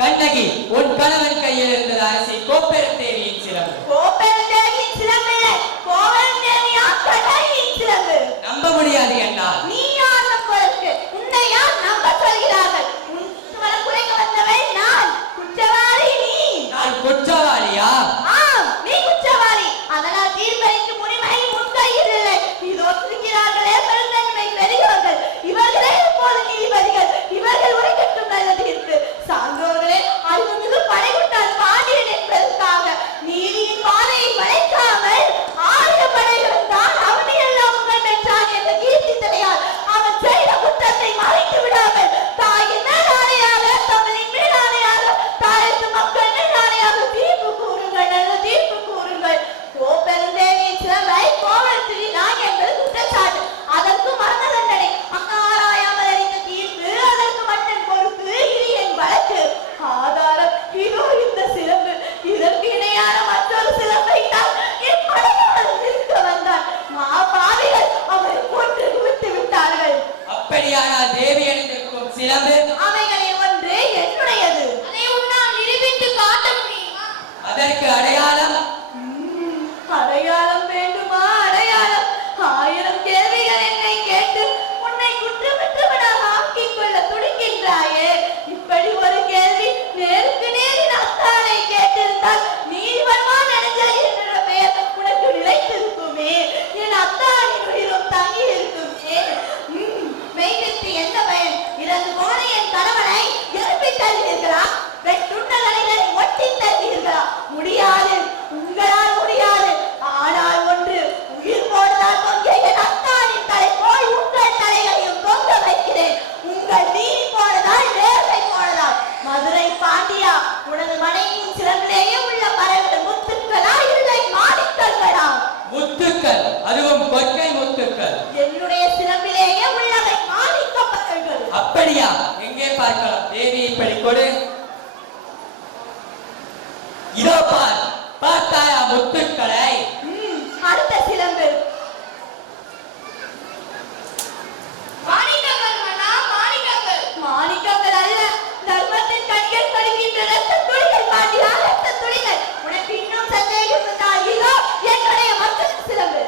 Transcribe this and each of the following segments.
கண்ணகி, உன் கணவன் கையில் இருந்தது அரசி கோப்பெருந்தேவியின் சிலம்பு. கோப்பெருந்தேவியின் சிலம்பு இல்லை, கோவலந்தேவியா கண்ணகியின் சிலம்பு. நம்ப முடியாது என்னால். நீ யார் நம்புவதற்கு? உன்னை யார் நம்ப சொல்கிறார்கள்? உன் குறைக்க வந்தவன் நான், குற்றவாளி நீ. நான் குற்றவாளியா? ஆம், நீ குற்றவாளி. அதனால் தீர்ப்பளிக்கும் உரிமை உன் கையில் இல்லை. இதோ இருக்கிறார்களே பெருந்தன்மை பெரியவர்கள், இவர்களே இப்போது நீதிபதிகள். இவர்கள் உரைக்கட்டும் நல்ல தீர்ப்பு. சான்றோர்களே, அருள்மிகு படைகொண்டால் பாண்டியன் என்பதற்காக நீதியின் பாதையை வளைக்காமல் 1000 படைகளும் தான் அவனை எல்லாம் புகழ் பெற்றான் என்ற கீர்த்தித்தனையால் அவன் செய்த குற்றத்தை மறைத்து விடாமல் தாயின் மேலாடையாக, தமிழின் மேலாடையாக, தாயத்து மக்கள் மேலாடையாக தீர்ப்பு கூறுங்கள், நல்ல தீர்ப்பு கூறுங்கள். கோப்பெருந்தேவியின் சிலம்பை கோவலன் திருடினான் என்பது குற்றச்சாட்டு. அதற்கு மரண தண்டனை. ஆராயாமல் அறிந்த தீர்ப்பு, அதற்கு மட்டும் பொறுப்பு. இது என் வழக்கு. ஆதாரம் இதோ இந்த சிலம்பு. இதற்கு இணையான மற்றொரு சிலம்பை தான் என் படையாளர் நிற்க வந்தான். பாவிகள் அவரை கொன்று குவித்து விட்டார்கள். அப்படியானால் தேவி அணிந்திருக்கும் சிலம்பு அவைகளை ஒன்று என்னுடையது. அதை உன்னால் நிரூபித்து காட்ட முடியுமா? அதற்கு அடையாளம்? அடையாளம் வேண்டுமா? அடையாளம் 1000 கேள்விகள் என்னை கேட்டு உன்னை குற்றமற்றவனாக ஆக்கிக் கொள்ள துடிக்கின்றாயே. இப்படி ஒரு கேள்வி நேருக்கு நேரில் அத்தானை கேட்டிருந்தால் நீதிபன்மான் நெடுஞ்செழி என்ற பெயர் உனக்கு நிலைத்திருக்குமே. என் அத்தானின் உயிரும் தங்கி இருக்குமே. மெய்நிறுத்தி என்ன பயன்? இறந்து போன என் கணவனை எழுப்பி தருவீர்களா? வெட்டுண்டகளை ஒட்டி தருவீர்களா? முடியாது, உங்களால் முடியாது. ஆனால் ஒன்று, உயிர் போடுதான் தொங்கிய என் அத்தானின் தலை போய் உங்கள் தலைகளையும் தொங்க வைக்கிறேன். உங்கள் நீதி போனதால் நேர்மை போனதால். மதுரை பாண்டியா, உனது மனைவியின் சிறப்பிலேயே உள்ள பறவைகள் முத்துக்களா இல்லை மாணிக்கங்களா? முத்துக்கள், அதுவும் கொற்கை முத்துக்கள். என்னுடைய சிறப்பிலேயே உள்ளவை மாணிக்க பறவைகள். அப்படியா? எங்கே பார்க்கலாம்? தேவி இப்படி கொடு. இதோ பார். பார்த்தாயா முத்துக்களை? அடுத்த சிலம்பு. மாணிக்கங்கள் மன்னா, மாணிக்கங்கள். மாணிக்கங்கள் அல்ல, தர்மத்தின் கண்கள் கடுகின்ற ரத்த துளிகள் பாண்டியா, ரத்த துளிகள். உனக்கு இன்னும் சந்தேகம் இருந்தால் இதோ என்னுடைய மற்றொரு சிலம்பு.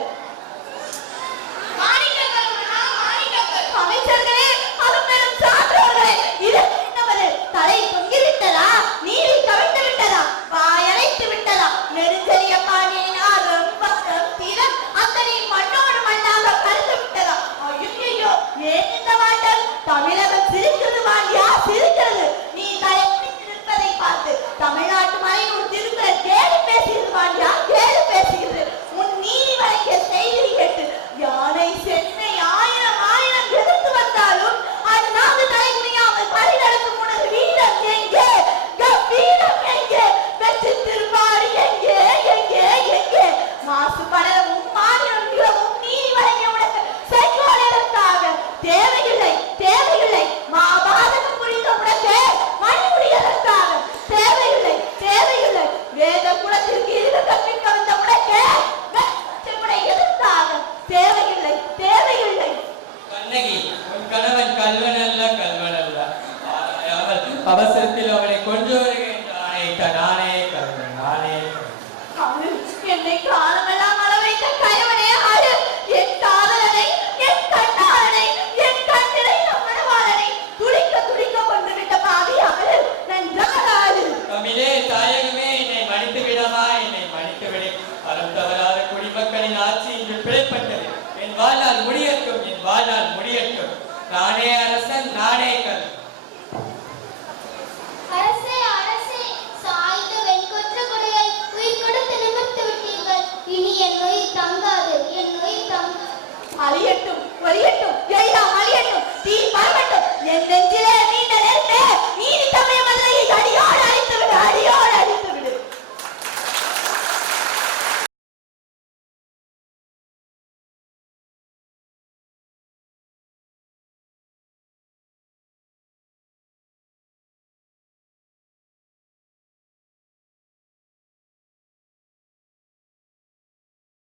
மாணிக்கங்கள் மன்னா, மாணிக்கங்கள். அமைச்சர்களே, அரும்பெரும் சான்றோர்களே, இது என்னவது? தலை தொங்கிவிட்டதா? நீதி கவிழ்ந்து விட்டதா? வாயடைத்து விட்டதா? நெடுஞ்செழிய பாண்டியன் ஆர்வம் பக்கம் தீரம் அத்தனை மண்ணோடு மண்ணாக கருத்து விட்டதா? ஐயோ, ஏன் இந்த வாட்டம்? தமிழகம் சிரிக்கிறது பாண்டியா, சிரிக்கிறது. நீ தலைப்பிடித்து நிற்பதை பார்த்து தமிழ்நாட்டு மறைநூல் திருக்குறள் கேலி பேசுகிறது பாண்டியா, கேலி பேசுகிறது. உன் நீதி வழங்கிய செய்தி கேட்டு யானை சென்னை 1000 எதிர்த்து வந்தாலும் அது நாடு தலைமுறையாமல் பறி நடக்கும் உனது வீரம் எங்கே? வீரம் எங்கே? வெற்றி திருப்பாடி எங்கே? எங்கே? எங்கே? மாசு படலமும் மாநிலம் நிலவும் நீதி வழங்கிய உனக்கு செங்கோல் எதற்காக? தேவையில்லை, தேவையில்லை. மாபாதகம் புரிந்த உனக்கு மணிமுடி எதற்காக? தேவையில்லை, தேவையில்லை. வேத குலத்திற்கு இரு கற்பிக்க வந்த உனக்கு வெற்றிமுறை எதற்காக? தேவையில்லை, தேவையில்லை. கண்ணகி, உன் கணவன் கல்வன் அல்ல, கல்வன் அல்ல. அவசரத்தில் அவனை கொண்டு வருகின்ற நானே கல்வன், நானே. என்னை காலமெல்லாம் அள வைத்த கயவனே ஆடு. என் காதலனை, என் கண்ணாளனை, என் கண்ணிலை மணவாளனை துடிக்க துடிக்க கொண்டு விட்ட பாவியாடு. நன்றாடு. தமிழே, தாயகமே, என்னை மன்னித்து விடமா, என்னை மன்னித்து விடு. அறம் தவறாத குடிமக்களின் ஆட்சி இன்று பிழைப்பட்டது. என் வாழ்நாள் முடியட்டும், என் வாழ்நாள் முடியட்டும். நானே அரசன், நானே கல். அரசே, அரசே, சாய்ந்த வெண்கொற்ற கொடையை உயிர் கொடுத்து நிமிர்த்து விட்டீர்கள். இனி என் உயிர் தங்காது, என் உயிர் தங்காது. அழியட்டும், ஒழியட்டும், எல்லாம் அழியட்டும், தீ பரவட்டும். என் நெஞ்சிலே